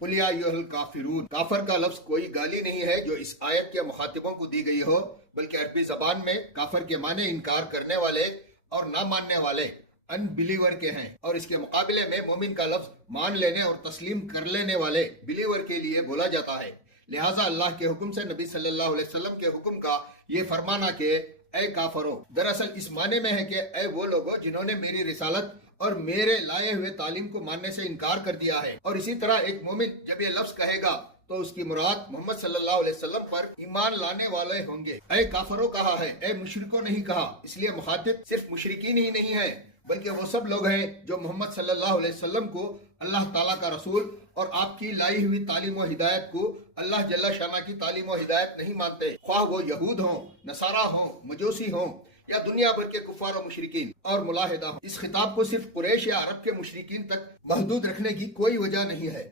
कुल या अय्युहल काफिरून। काफर का लफ्ज कोई गाली नहीं है जो इस आयत के मुखातिबों को दी गई हो, बल्कि अरबी जबान में काफर के माने इनकार करने वाले और ना मानने वाले, अनबिलीवर के हैं। और इसके मुकाबले में मोमिन का लफ्ज मान लेने और तस्लीम कर लेने वाले बिलीवर के लिए बोला जाता है। लिहाजा अल्लाह के हुक्म से नबी सल्लल्लाहु अलैहि वसल्लम के हुक्म का ये फरमाना के ऐ काफरो, दरअसल इस माने में है कि ऐ वो लोगो जिन्होंने मेरी रिसालत और मेरे लाए हुए तालीम को मानने से इनकार कर दिया है। और इसी तरह एक मोमिन जब ये लफ्ज कहेगा तो उसकी मुराद मोहम्मद सल्लल्लाहु अलैहि वसल्लम पर ईमान लाने वाले होंगे। ऐ काफरो कहा है, ऐ मुशरिको नहीं कहा। इसलिए मुखातिब सिर्फ मुशरिकीन ही नहीं है, बल्कि वो सब लोग हैं जो मोहम्मद सल्लल्लाहु अलैहि वसल्लम को अल्लाह ताला का रसूल और आपकी लाई हुई तालीम और हिदायत को अल्लाह जल्ला शाना की तालीम और हिदायत नहीं मानते, ख्वाह वो यहूद हों, नसारा हों, मजूसी हों या दुनिया भर के कुफार और मुशरिकीन और मुलाहिदा हों। इस खिताब को सिर्फ कुरैश या अरब के मुशरिकीन तक महदूद रखने की कोई वजह नहीं है।